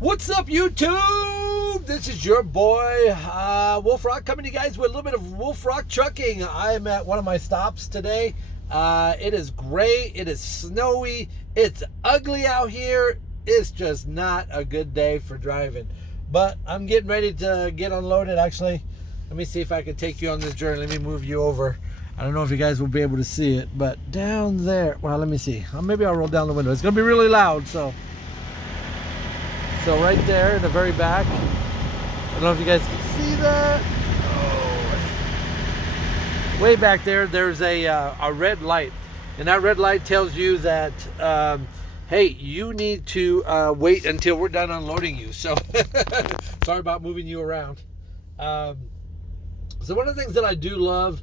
What's up, YouTube? This is your boy, Wolf Rock, coming to you guys with a little bit of Wolf Rock trucking. I am at one of my stops today. It is gray, it is snowy, it's ugly out here. It's just not a good day for driving. But I'm getting ready to get unloaded. Actually, let me see if I can take you on this journey. Let me move you over. I don't know if you guys will be able to see it, but down there, well, let me see. Maybe I'll roll down the window. It's going to be really loud, so right there in the very back, I don't know if you guys can see that. Oh. Way back there, there's a red light, and that red light tells you that, hey, you need to wait until we're done unloading you. So sorry about moving you around. So one of the things that I do love,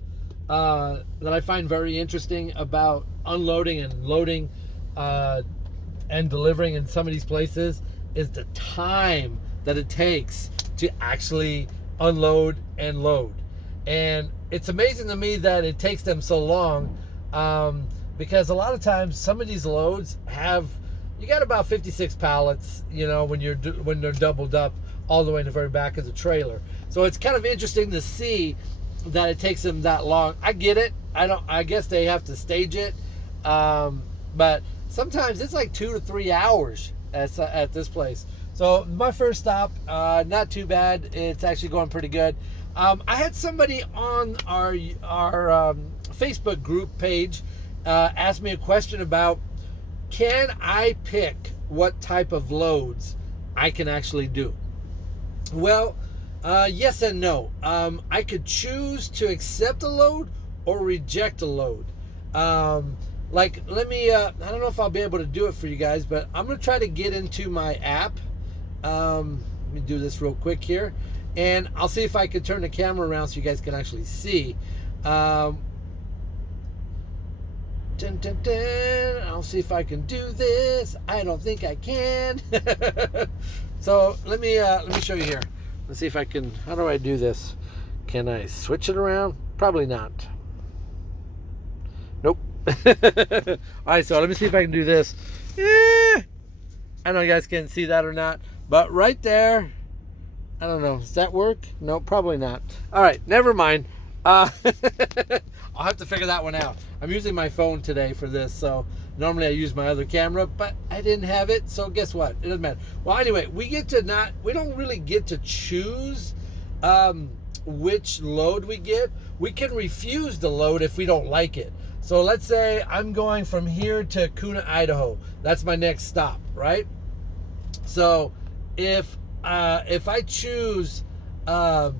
that I find very interesting about unloading and loading and delivering in some of these places is the time that it takes to actually unload and load. And it's amazing to me that it takes them so long, because a lot of times some of these loads you got about 56 pallets, when they're doubled up all the way in the very back of the trailer. So it's kind of interesting to see that it takes them that long. I get it. I guess they have to stage it, but sometimes it's like 2 to 3 hours at this place. So my first stop, not too bad. It's actually going pretty good. I had somebody on our Facebook group page ask me a question about, can I pick what type of loads I can actually do? Well, yes and no. I could choose to accept a load or reject a load. Let me, I don't know if I'll be able to do it for you guys, but I'm going to try to get into my app. Let me do this real quick here, and I'll see if I can turn the camera around so you guys can actually see. I'll see if I can do this. I don't think I can. So let me show you here. Let's see if I can. How do I do this? Can I switch it around? Probably not. Nope. All right, so let me see if I can do this. I don't know if you guys can see that or not, but right there, I don't know, does that work? No, probably not. All right, never mind. I'll have to figure that one out. I'm using my phone today for this, so normally I use my other camera, but I didn't have it, so guess what? It doesn't matter. Well, anyway, we don't really get to choose which load we get. We can refuse the load if we don't like it. So let's say I'm going from here to Kuna, Idaho. That's my next stop, right? So if I choose to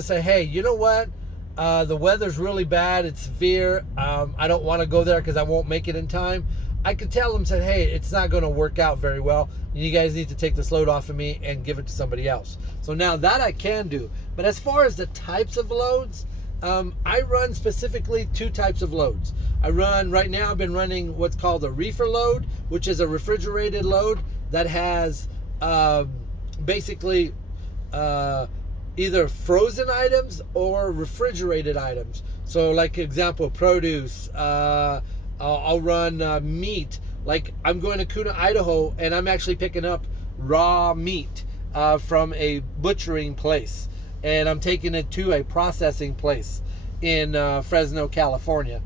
say, hey, you know what? The weather's really bad. It's severe. I don't want to go there because I won't make it in time. I could tell them, say, hey, it's not going to work out very well. You guys need to take this load off of me and give it to somebody else. So now that I can do. But as far as the types of loads, I run specifically 2 types of loads. Right now I've been running what's called a reefer load, which is a refrigerated load that has basically either frozen items or refrigerated items. So like example, produce, I'll run meat. Like I'm going to Kuna, Idaho, and I'm actually picking up raw meat from a butchering place, and I'm taking it to a processing place in Fresno, California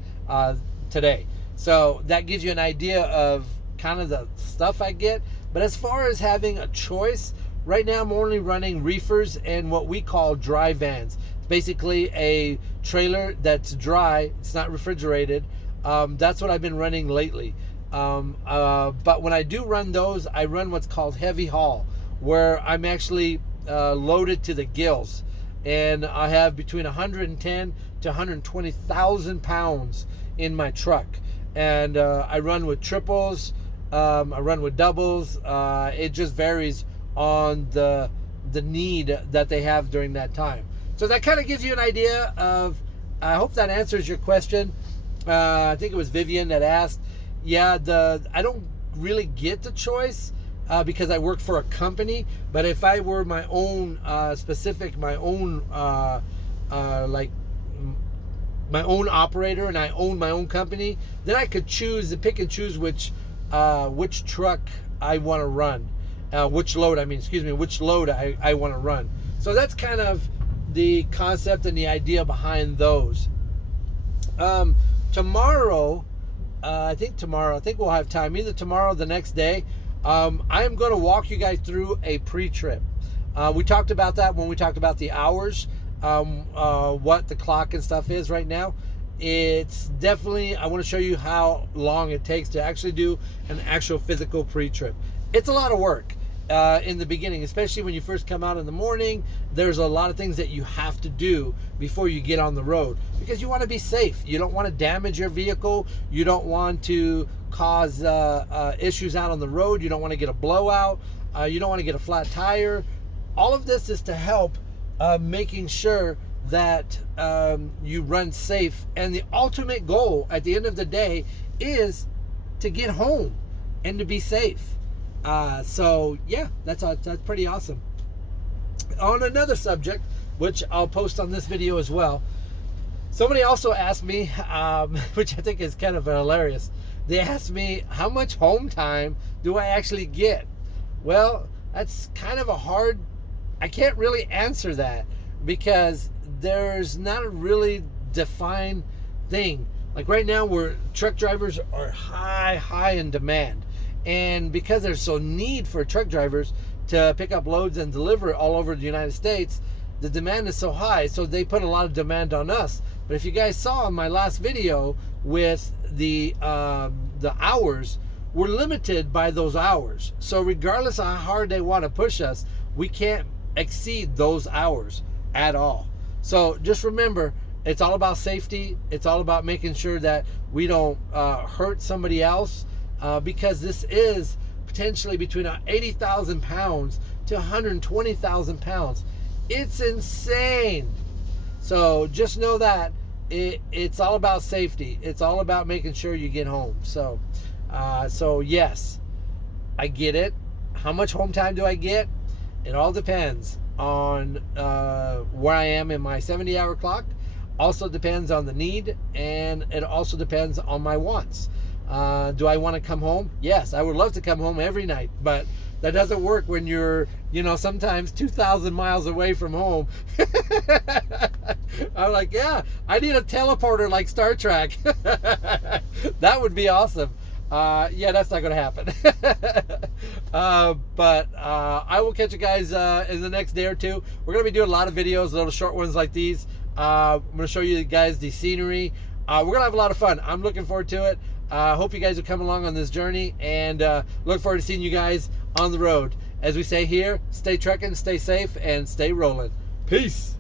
today. So that gives you an idea of kind of the stuff I get. But as far as having a choice, right now I'm only running reefers and what we call dry vans. It's basically a trailer that's dry, it's not refrigerated. That's what I've been running lately. But when I do run those, I run what's called heavy haul, where I'm actually loaded to the gills, and I have between 110 to 120,000 pounds in my truck. And I run with triples, I run with doubles. It just varies on the need that they have during that time. So that kind of gives you an idea of, I hope that answers your question. I think it was Vivian that asked. Yeah, I don't really get the choice because I work for a company. But if I were my own my own operator and I own my own company, then I could choose and pick and choose which truck I want to run. which load I want to run. So that's kind of the concept and the idea behind those. Tomorrow, I think we'll have time, either tomorrow or the next day. I am going to walk you guys through a pre-trip. We talked about that when we talked about the hours, what the clock and stuff is right now. It's definitely, I want to show you how long it takes to actually do an actual physical pre-trip. It's a lot of work in the beginning, especially when you first come out in the morning. There's a lot of things that you have to do before you get on the road, because you want to be safe. You don't want to damage your vehicle. You don't want to cause issues out on the road. You don't want to get a blowout. You don't want to get a flat tire. All of this is to help making sure that you run safe. And the ultimate goal at the end of the day is to get home and to be safe. So yeah, that's pretty awesome. On another subject, which I'll post on this video as well, somebody also asked me, which I think is kind of hilarious. They asked me, how much home time do I actually get? Well, that's kind of I can't really answer that, because there's not a really defined thing. Like right now, truck drivers are high in demand. And because there's so need for truck drivers to pick up loads and deliver all over the United States, the demand is so high, so they put a lot of demand on us. But if you guys saw in my last video with the hours, we're limited by those hours. So regardless of how hard they want to push us, we can't exceed those hours at all. So just remember, it's all about safety. It's all about making sure that we don't hurt somebody else. Because this is potentially between 80,000 pounds to 120,000 pounds. It's insane. So just know that it's all about safety. It's all about making sure you get home. So yes, I get it. How much home time do I get? It all depends on where I am in my 70-hour clock. Also depends on the need, and it also depends on my wants. Do I want to come home? Yes, I would love to come home every night, but that doesn't work when you're, sometimes 2,000 miles away from home. I'm like, yeah, I need a teleporter like Star Trek. That would be awesome. Yeah, that's not going to happen. But I will catch you guys in the next day or two. We're going to be doing a lot of videos, little short ones like these. I'm going to show you guys the scenery. We're going to have a lot of fun. I'm looking forward to it. Hope you guys will come along on this journey, and look forward to seeing you guys on the road. As we say here, stay trekking, stay safe, and stay rolling. Peace.